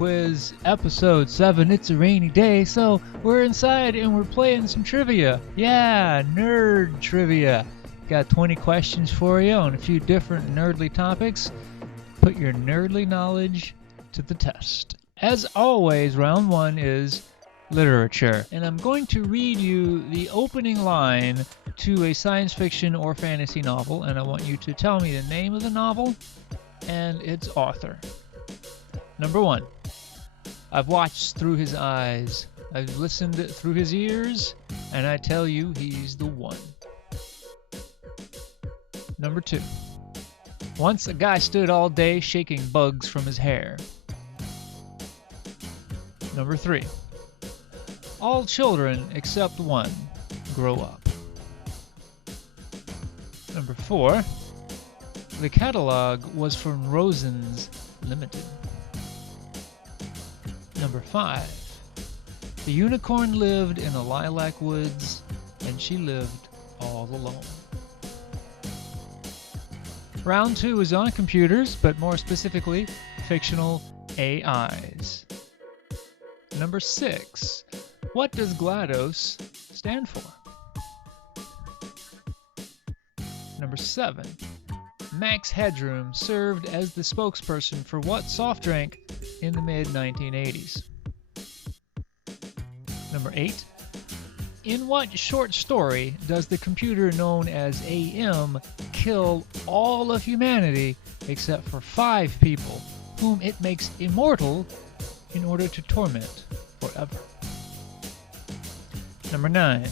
Quiz Episode 7. It's a rainy day, so we're inside and we're playing some trivia. Yeah, nerd trivia. Got 20 questions for you on a few different nerdly topics. Put your nerdly knowledge to the test. As always, round 1 is literature, and I'm going to read you the opening line to a science fiction or fantasy novel, and I want you to tell me the name of the novel and its author. Number 1. I've watched through his eyes, I've listened through his ears, and I tell you he's the one. Number 2. Once a guy stood all day shaking bugs from his hair. Number 3. All children except one grow up. Number 4. The catalog was from Rosen's Limited. Number 5. The unicorn lived in the lilac woods, and she lived all alone. Round 2 is on computers, but more specifically, fictional AIs. Number 6. What does GLaDOS stand for? Number 7. Max Headroom served as the spokesperson for what soft drink in the mid-1980s? Number 8. In what short story does the computer known as AM kill all of humanity except for 5 people whom it makes immortal in order to torment forever? Number 9.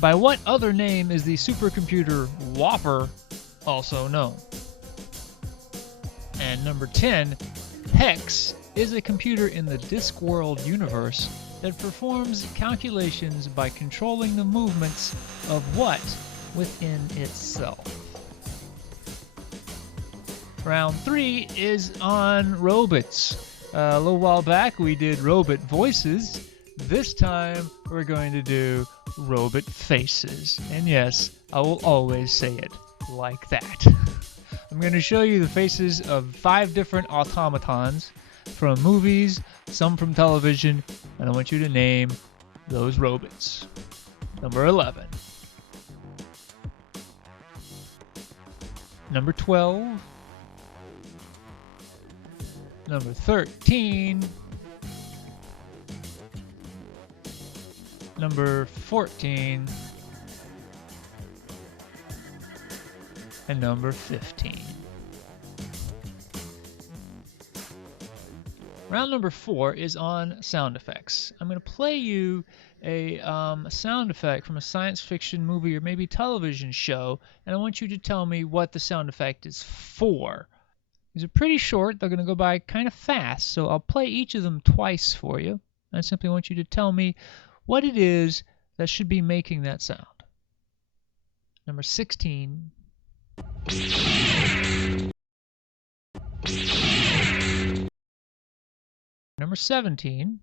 By what other name is the supercomputer Whopper also known? And number 10. Hex is a computer in the Discworld universe that performs calculations by controlling the movements of what within itself. Round 3 is on robots. A little while back we did robot voices. This time we're going to do robot faces. And yes, I will always say it like that. I'm going to show you the faces of 5 different automatons from movies, some from television, and I want you to name those robots. Number 11. Number 12. Number 13. Number 14. And number 15. Round number 4 is on sound effects. I'm going to play you a sound effect from a science fiction movie or maybe television show, and I want you to tell me what the sound effect is for. These are pretty short. They're going to go by kind of fast, so I'll play each of them twice for you. I simply want you to tell me what it is that should be making that sound. Number 16. Number 17.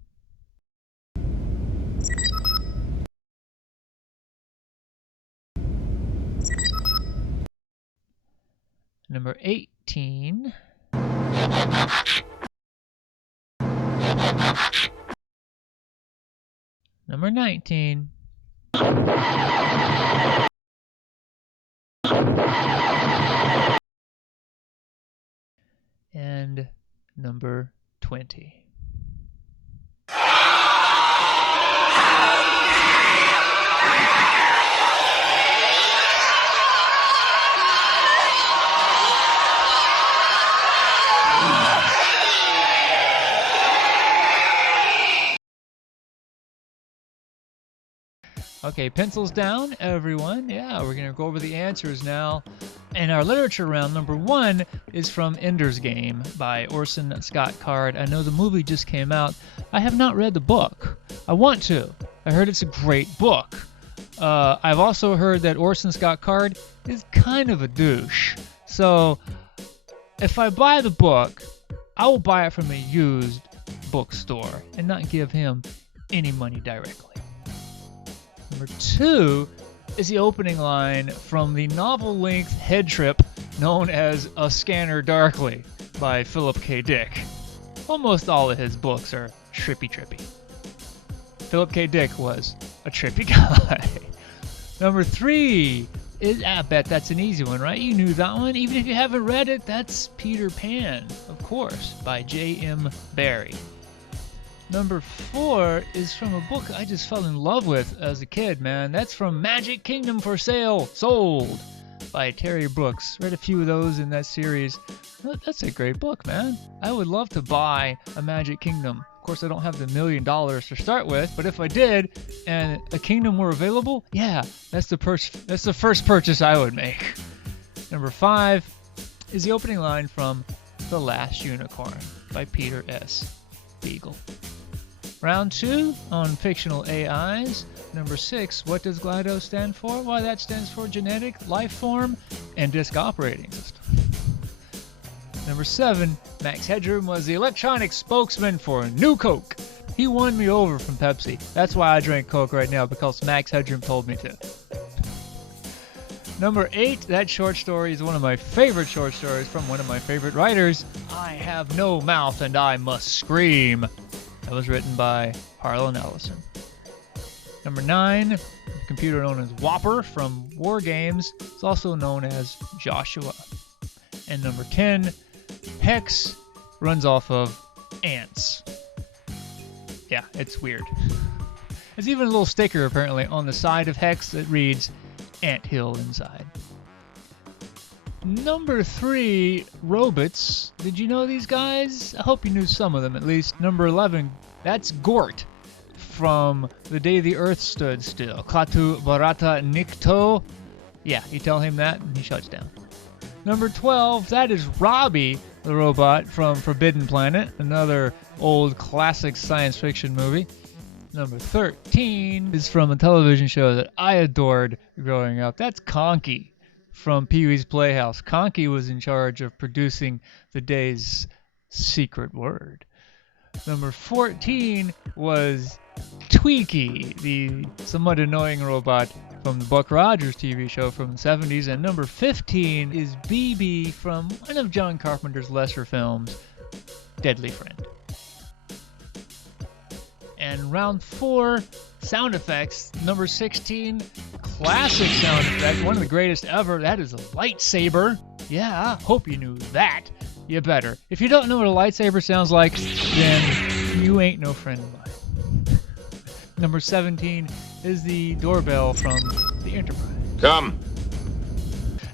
Number 18. Number 19. And number 20. Okay, pencils down, everyone. Yeah, we're going to go over the answers now. And our literature round, number 1, is from Ender's Game by Orson Scott Card. I know the movie just came out. I have not read the book. I want to. I heard it's a great book. I've also heard that Orson Scott Card is kind of a douche. So, if I buy the book, I will buy it from a used bookstore and not give him any money directly. Number 2 is the opening line from the novel-length head trip known as A Scanner Darkly by Philip K. Dick. almost all of his books are trippy. Philip K. Dick was a trippy guy. Number 3 is, I bet that's an easy one, right? You knew that one. Even if you haven't read it, that's Peter Pan, of course, by J.M. Barrie. Number 4 is from a book I just fell in love with as a kid, man. That's from Magic Kingdom for Sale, Sold, by Terry Brooks. Read a few of those in that series. That's a great book, man. I would love to buy a Magic Kingdom. Of course, I don't have the $1 million to start with, but if I did and a kingdom were available, yeah, that's the first purchase I would make. Number 5 is the opening line from The Last Unicorn by Peter S. Beagle. Round 2 on fictional AIs. Number 6, what does GLaDOS stand for? Why, that stands for Genetic Life Form and Disk Operating System. Number 7, Max Headroom was the electronic spokesman for New Coke. He won me over from Pepsi. That's why I drink Coke right now, because Max Headroom told me to. Number 8, that short story is one of my favorite short stories from one of my favorite writers. I Have No Mouth and I Must Scream. That was written by Harlan Ellison. Number 9, the computer known as Whopper from War Games. It's also known as Joshua. And number 10, Hex runs off of ants. Yeah, it's weird. There's even a little sticker apparently on the side of Hex that reads Anthill inside. Number 3, robots. Did you know these guys? I hope you knew some of them at least. Number 11, that's Gort from The Day the Earth Stood Still. Klaatu Barata Nikto. Yeah, you tell him that and he shuts down. Number 12, that is Robbie, the robot from Forbidden Planet, another old classic science fiction movie. Number 13 is from a television show that I adored growing up. That's Conky from Pee-wee's Playhouse. Conky was in charge of producing the day's secret word. Number 14 was Tweaky, the somewhat annoying robot from the Buck Rogers TV show from the 70s. And number 15 is BB from one of John Carpenter's lesser films, Deadly Friend. And round 4, sound effects. Number 16, classic sound effect, one of the greatest ever. That is a lightsaber. Yeah, hope you knew that. You better. If you don't know what a lightsaber sounds like, then you ain't no friend of mine. Number 17 is the doorbell from the Enterprise. Come.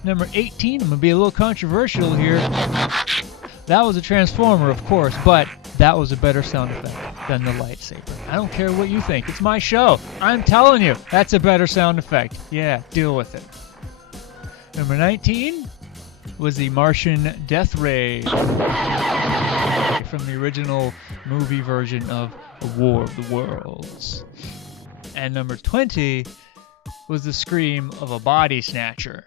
Number 18, I'm going to be a little controversial here. That was a transformer, of course, but that was a better sound effect than the lightsaber. I don't care what you think. It's my show. I'm telling you, that's a better sound effect. Yeah, deal with it. Number 19 was the Martian Death Ray from the original movie version of The War of the Worlds. And number 20 was the scream of a body snatcher.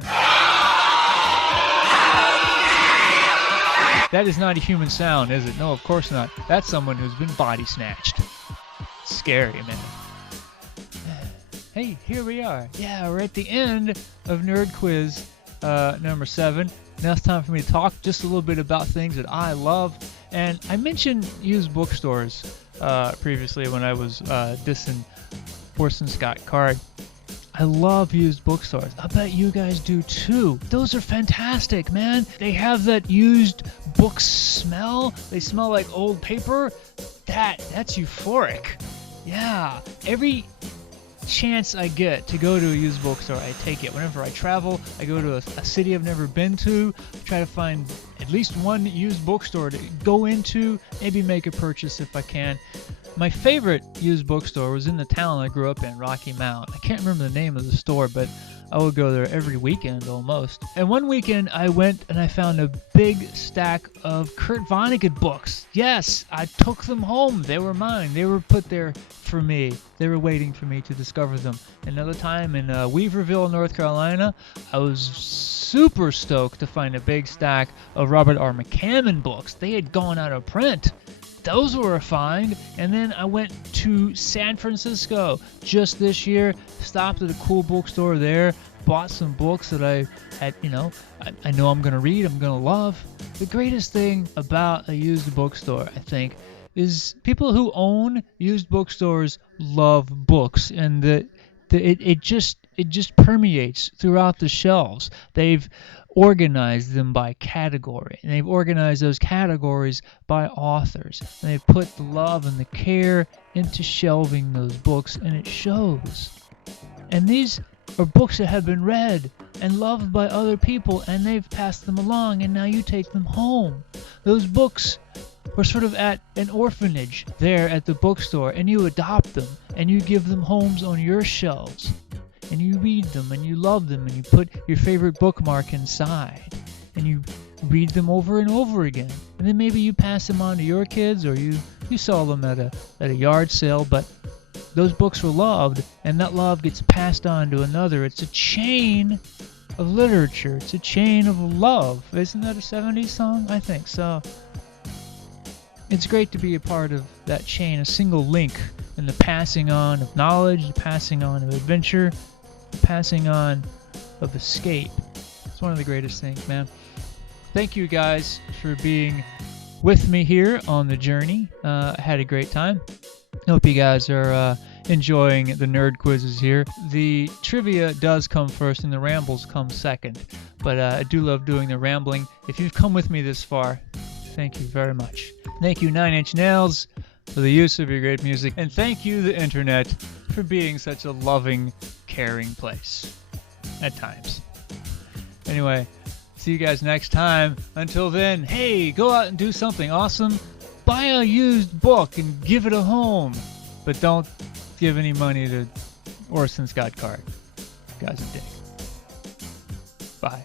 That is not a human sound, is it? No, of course not. That's someone who's been body snatched. Scary, man. Hey, here we are. Yeah, we're at the end of Nerd Quiz number 7. Now it's time for me to talk just a little bit about things that I love. And I mentioned used bookstores previously when I was dissing Orson Scott Card. I love used bookstores. I bet you guys do too. Those are fantastic, man. They have that used book smell. They smell like old paper. That's euphoric. Yeah. Every chance I get to go to a used bookstore, I take it. Whenever I travel, I go to a city I've never been to, try to find at least one used bookstore to go into, maybe make a purchase if I can. My favorite used bookstore was in the town I grew up in, Rocky Mount. I can't remember the name of the store, but I would go there every weekend almost. And one weekend I went and I found a big stack of Kurt Vonnegut books. Yes, I took them home. They were mine. They were put there for me. They were waiting for me to discover them. Another time in Weaverville, North Carolina, I was super stoked to find a big stack of Robert R. McCammon books. They had gone out of print. Those were a find. And then I went to San Francisco just this year, stopped at a cool bookstore there, bought some books that I had, I know I'm going to read, I'm going to love. The greatest thing about a used bookstore, I think, is people who own used bookstores love books, and it just permeates throughout the shelves. They've organized them by category, and they've organized those categories by authors, and they've put the love and the care into shelving those books, and it shows. And these are books that have been read and loved by other people, and they've passed them along, and now you take them home. Those books were sort of at an orphanage there at the bookstore, and you adopt them, and you give them homes on your shelves, and you read them, and you love them, and you put your favorite bookmark inside, and you read them over and over again. And then maybe you pass them on to your kids, or you sell them at a yard sale, but those books were loved, and that love gets passed on to another. It's a chain of literature. It's a chain of love. Isn't that a 70s song? I think so. It's great to be a part of that chain, a single link in the passing on of knowledge, the passing on of adventure, the passing on of escape. It's one of the greatest things, man. Thank you guys for being with me here on the journey. I had a great time. I hope you guys are enjoying the nerd quizzes here. The trivia does come first and the rambles come second. But I do love doing the rambling. If you've come with me this far, thank you very much. Thank you, 9 Inch Nails, for the use of your great music. And thank you, the internet, for being such a loving, caring place. At times. Anyway, see you guys next time. Until then, hey, go out and do something awesome. Buy a used book and give it a home. But don't give any money to Orson Scott Card. Guys are dick. Bye.